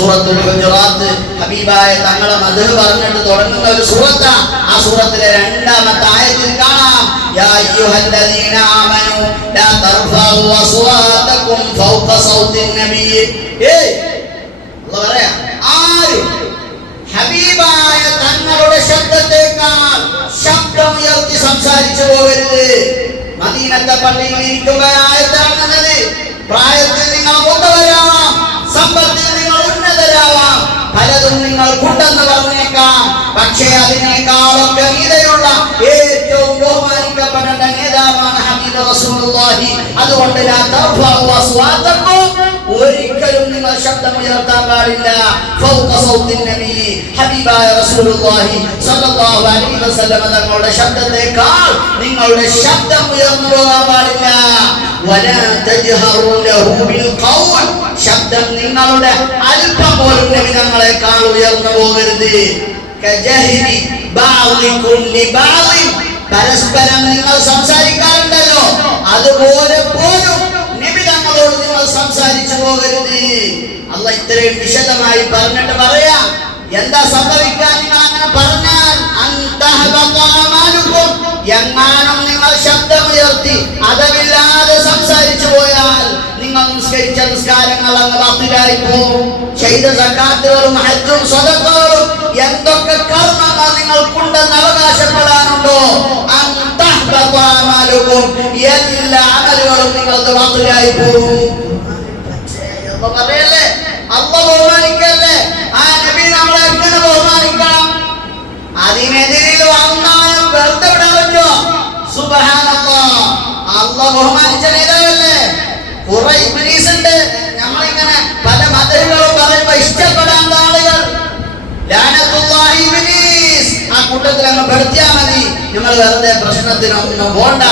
സൂറത്തുൽ ഹുജറാത്ത് ഹബീബായ തങ്ങളെ മധു പറഞ്ഞിട്ട് തുടങ്ങുന്ന ഒരു സൂറത്താ. ആ സൂറത്തിലെ രണ്ടാമത്തെ ആയത്തിൽ കാണാം. യാ അയ്യുഹല്ലദീന ആമനു ലാ തർഫഉ അസ്വാതകും ഫൗക സൗത്തിൻ നബി. ഏയ് അല്ലാഹ് പറയാ ആരും ഹബീബായ തങ്ങളുടെ ശബ്ദത്തെക്കാൾ ശബ്ദം ഉയർത്തി സംസാരിച്ചു പോകരുത്. മദീനത്തെ പള്ളിയിൽ ഇരിക്കുമ്പോഴായത്താകുന്നത് പ്രായത്തിൽ പക്ഷേ അതിനേക്കാളും മീതയുള്ള ഏറ്റവും ബഹുമാനിക്കപ്പെടേണ്ട നേതാവാണ് ഹബീബ് റസൂലുള്ളാഹി. അതുകൊണ്ട് ലാ അസ്വാതക്കും ഒരിക്കലും നിങ്ങൾ ശബ്ദം ഉയർത്താൻ പാടില്ല ഹബീബായ റസൂലുള്ളാഹി തങ്ങളുടെ ശബ്ദത്തെക്കാൾ നിങ്ങളുടെ ശബ്ദം ഉയർന്നു പോകാൻ പാടില്ല. ശബ്ദം നിങ്ങളുടെ അല്പം പോലും നബി ഉയർന്നു പോകരുത്. പരസ്പരം നിങ്ങൾ സംസാരിക്കാറുണ്ടല്ലോ. അതുപോലെ അല്ല ഇത്രയും വിശദമായി പറഞ്ഞിട്ട് പറയാം. എന്താ സംഭവിക്കാൻ നിങ്ങൾ അങ്ങനെ പറഞ്ഞാൽ. എങ്ങാനും നിങ്ങൾ ശബ്ദമുയർത്തി അതമില്ലാതെ സംസാരിച്ചു പോയാൽ നിങ്ങൾ നിസ്കരിച്ച നിസ്കാരങ്ങൾ അങ്ങ് ബാത്തിലായി പോകും ചെയ്ത സക്കാത്തുകളും ഹജ്ജും സ്വതത്തോളും എന്തൊക്കെ കർമ്മങ്ങൾ നിങ്ങൾക്കുണ്ടെന്ന് അവകാശപ്പെടാനുണ്ടോ. എല്ലാ അമലുകളും നിങ്ങൾക്ക് ബാത്തിലായി പോകും ബഹുമാനിച്ച നേതാവല്ലേ കുറെ ഇംഗ്ലീഷ് ഉണ്ട് നമ്മളിങ്ങനെ പല മതങ്ങളും പറയുമ്പോ ഇഷ്ടപ്പെടാത്ത ആളുകൾ. ആ കൂട്ടത്തിൽ അങ്ങ് പെടുത്തിയാ മതി. നമ്മൾ വെറുതെ പ്രശ്നത്തിനൊന്നും പോണ്ട.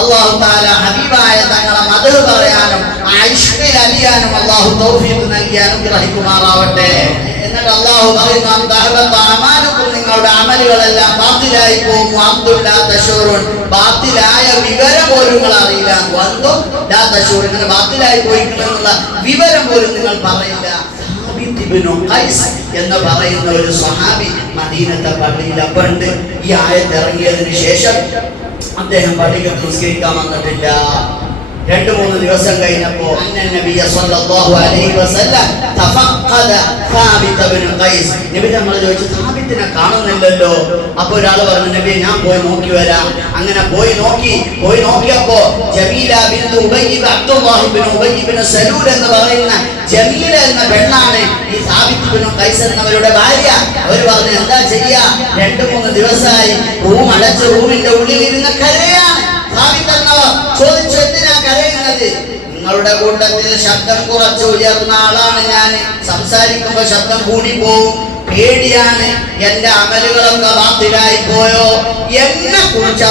അള്ളാഹു താല ഹബീബായ തങ്ങളെ മധു പറയാനും ആയിഷ്കയിൽ അലിയാനും അള്ളാഹു തൗഫീഖ് നൽകി അനുഗ്രഹിക്കുമാറാവട്ടെ. അള്ളാഹു പറയുന്നു "അന്തഹബത്ത അമാലുക്കും നിങ്ങളുടെ അമലുകളെല്ലാം ബാത്തിലായി പോകും അബ്ദുല്ലാ തശൂറുൻ ബാത്തിലായ വിവരം പോലും നിങ്ങൾ അറിയില്ല. വന്നു ലാ തശൂർ ഇങ്ങനെ ബാത്തിലായി പോയിട്ടുള്ള വിവരം പോലും നിങ്ങൾ പറയില്ല. എന്ന് പറയുന്ന ഒരു സ്വഹാബി മദീനത്തെ പള്ളിയിൽ അപ്പുണ്ട് ഈ ആയത്ത് ഇറങ്ങിയതിന് ശേഷം അദ്ദേഹം പള്ളിക്ക് നിസ്കരിക്കാൻ വന്നിട്ടില്ല. രണ്ട് മൂന്ന് ദിവസം കഴിഞ്ഞപ്പോ നബി നമ്മൾ ചോദിച്ചു സാബിത്തിനെ കാണുന്നില്ലല്ലോ? അപ്പോൾ ഒരാൾ പറഞ്ഞു നബി ഞാൻ പോയി നോക്കി വരാം. അങ്ങനെ പോയി നോക്കി. പോയി നോക്കിയപ്പോ Jamila bint Ubayy bin Abdullah bin Ubayy bin Salul എന്ന് പറയുന്ന ജമീല എന്ന പെണ്ണാണ് ഈ സാബിത്ത് ബിൻ ഖൈസ് എന്നവരുടെ ഭാര്യ. അവർ പറഞ്ഞു എന്താ ചെയ്യാ? രണ്ടു മൂന്ന് ദിവസമായി റൂം അടച്ച് റൂമിന്റെ ഉള്ളിൽ ഇരുന്ന് നിങ്ങളുടെ കൂട്ടത്തിൽ ശബ്ദം കുറച്ച് ഉയർന്ന ആളാണ് ഞാൻ. സംസാരിക്കുമ്പോ ശബ്ദം കൂടി പോവും പേടിയാണ് എന്റെ അമലുകളൊക്കെ ബാത്തിലായി പോയോ എന്നെ കുറിച്ച്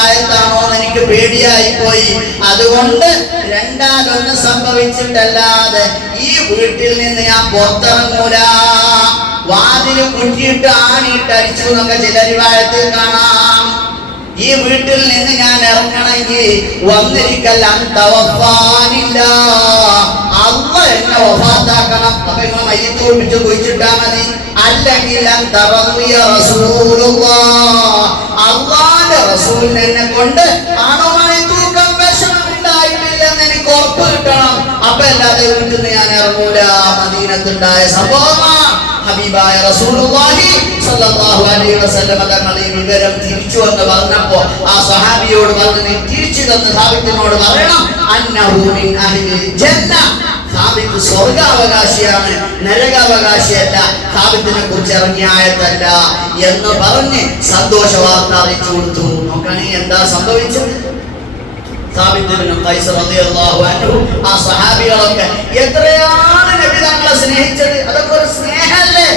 ആയത്താണോ എനിക്ക് പേടിയായി പോയി അതുകൊണ്ട് രണ്ടാലൊന്നും സംഭവിച്ചിട്ടല്ലാതെ ഈ വീട്ടിൽ നിന്ന് ഞാൻ പുറത്തിറങ്ങൂല. വാതിൽ കുറ്റിയിട്ട് ആണിയിട്ട് അടിച്ചു എന്നൊക്കെ ചില റിവായത്തിൽ കാണാം. ഈ വീട്ടിൽ നിന്ന് ഞാൻ ഇറങ്ങണമെങ്കിൽ വന്നിരിക്കൽ അന്തവഫാനില്ല അല്ല എന്നെ ഒഫാത്താക്കണം. അപ്പൊ നിങ്ങൾ മയ്യത്ത് കൊണ്ടിട്ട് കുഴിച്ചിട്ടാ മതി. അല്ലെങ്കിൽ അള്ളാന്റെ എന്നെ കൊണ്ട് ആണോമായി തൂക്കം എനിക്ക് ഉറപ്പ് കിട്ടണം. അപ്പൊ വീട്ടിൽ ഞാൻ ഇറങ്ങൂല. മദീനത്തുണ്ടായ സംഭവമാണ് ഹബീബായ റസൂലുള്ളാഹി സ്വല്ലല്ലാഹു അലൈഹി വസല്ലം തങ്ങൾ ഈ വിവരം തിരിച്ചു എന്ന് പറഞ്ഞപ്പോൾ ആ സഹാബിയോട് പറഞ്ഞു നീ തിരിച്ചു തന്ന് സാബിത്തിനോട് പറയണം. അന്നഹു മിൻ അഹ്ലിൽ ജന്ന. സാബിത്ത് സ്വർഗാവകാശിയാണ് നരകാവകാശിയല്ല സാബിത്തിനെ കുറിച്ച് ഇറങ്ങിയ എന്ന് പറഞ്ഞ് സന്തോഷ വാർത്ത അറിയിച്ചു കൊടുത്തു. നോക്കണേ എന്താ സംഭവിച്ചത്? ആ സഹാബികളൊക്കെ എത്രയാണ് നബി തങ്ങളെ സ്നേഹിച്ചത്? അതൊക്കെ ഒരു സ്നേഹമല്ലേ?